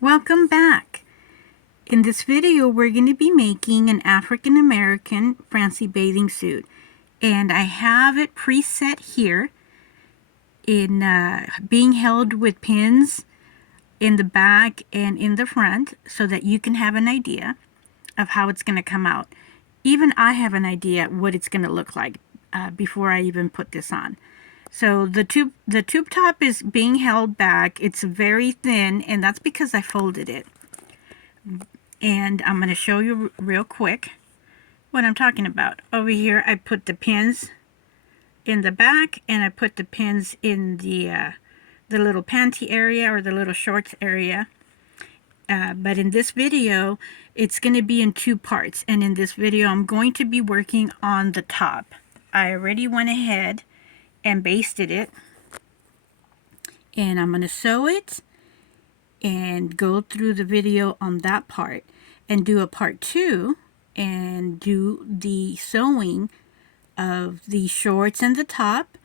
Welcome back. In this video we're going to be making an African American Francie bathing suit, and I have it preset here in being held with pins in the back and in the front so that you can have an idea of how it's going to come out. Even I have an idea what it's going to look like before I even put this on. So the tube top is being held back. It's very thin, and that's because I folded it. And I'm going to show you real quick what I'm talking about. Over here I put the pins in the back, and I put the pins in the little panty area or the little shorts area. But in this video it's going to be in two parts, and in this video I'm going to be working on the top. I already went ahead and basted it, and I'm going to sew it and go through the video on that part and do a part 2 and do the sewing of the shorts and the top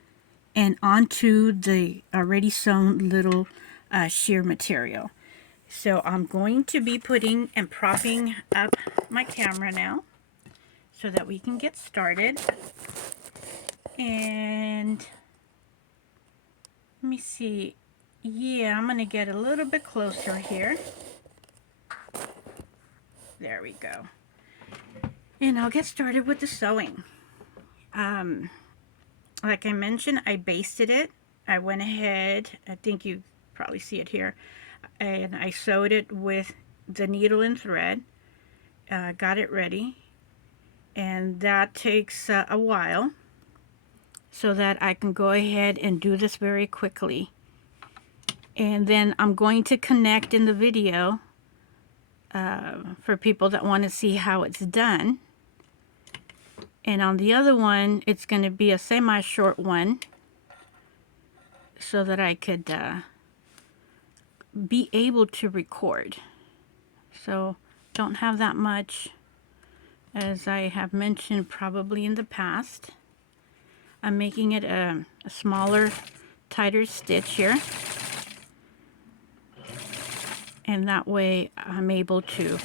and onto the already sewn little sheer material. So I'm going to be putting and propping up my camera now so that we can get started. And let me see. Yeah, I'm going to get a little bit closer here. There we go. And I'll get started with the sewing. Like I mentioned, I basted it. I went ahead, I think you probably see it here, and I sewed it with the needle and thread. Got it ready, and that takes a while so that I can go ahead and do this very quickly. And then I'm going to connect in the video for people that want to see how it's done. And on the other one, it's going to be a semi-short one so that I could be able to record. So don't have that much, as I have mentioned probably in the past. I'm making it a smaller, tighter stitch here. And that way I'm able to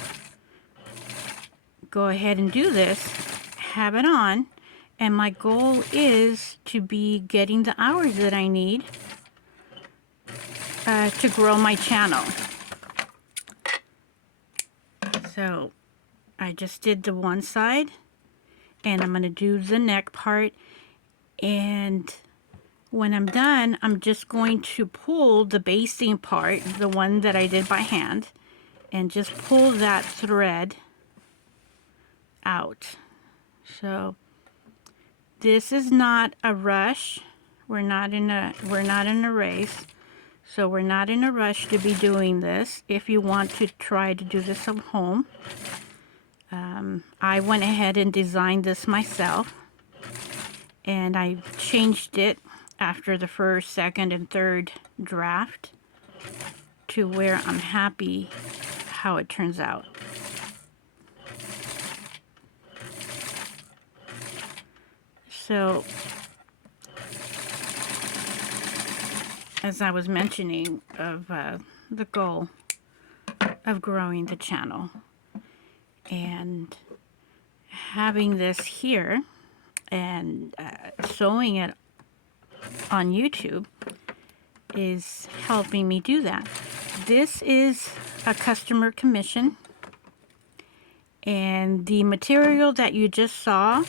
go ahead and do this, have it on, and my goal is to be getting the hours that I need to grow my channel. So I just did the one side, and I'm going to do the neck part, and when I'm done I'm just going to pull the basting part, the one that I did by hand, and just pull that thread out. So this is not a rush. We're not in a race. So we're not in a rush to be doing this. If you want to try to do this at home, I went ahead and designed this myself, and I changed it after the first, second, and third draft to where I'm happy how it turns out. So as I was mentioning of the goal of growing the channel and having this here and sewing it on YouTube is helping me do that. This is a customer commission, and the material that you just saw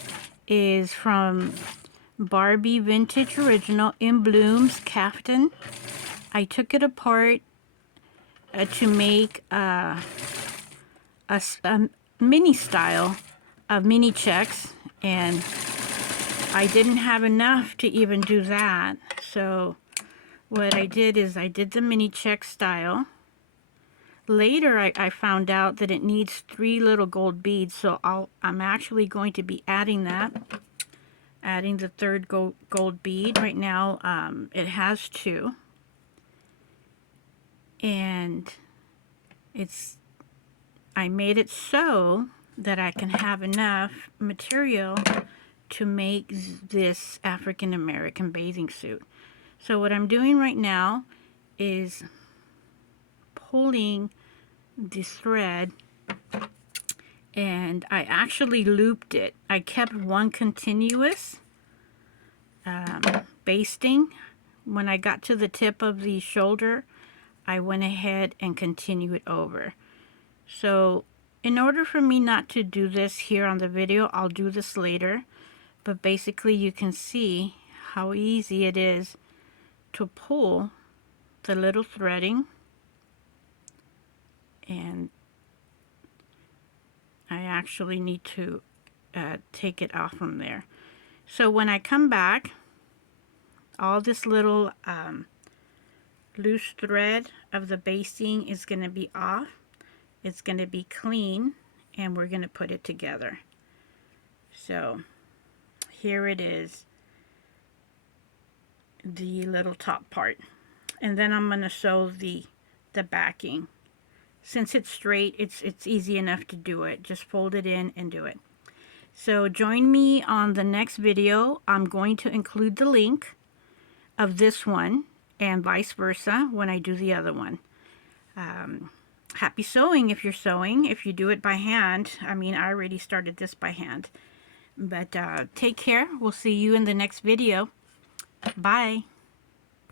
is from Barbie Vintage Original in Bloom's Caftan. I took it apart to make a mini style of mini checks, and I didn't have enough to even do that. So what I did is I did the mini check style. Later I found out that it needs 3 little gold beads, so I'm actually going to be adding that. Adding the third gold bead. Right now it has 2, and I made it so that I can have enough material to make this African American bathing suit. So what I'm doing right now is pulling the thread, and I actually looped it. I kept one continuous basting. When I got to the tip of the shoulder, I went ahead and continued it over. So in order for me not to do this here on the video, I'll do this later, but basically you can see how easy it is to pull the little threading, and I actually need to take it off from there. So when I come back, all this little loose thread of the basting is going to be off. It's going to be clean, and we're going to put it together. So here it is, the little top part, and then I'm going to sew the backing. Since it's straight, it's easy enough to do it. Just fold it in and do it. So join me on the next video. I'm going to include the link of this one and vice versa when I do the other one. Happy sewing if you're sewing. If you do it by hand, I mean, I already started this by hand. But take care. We'll see you in the next video. Bye.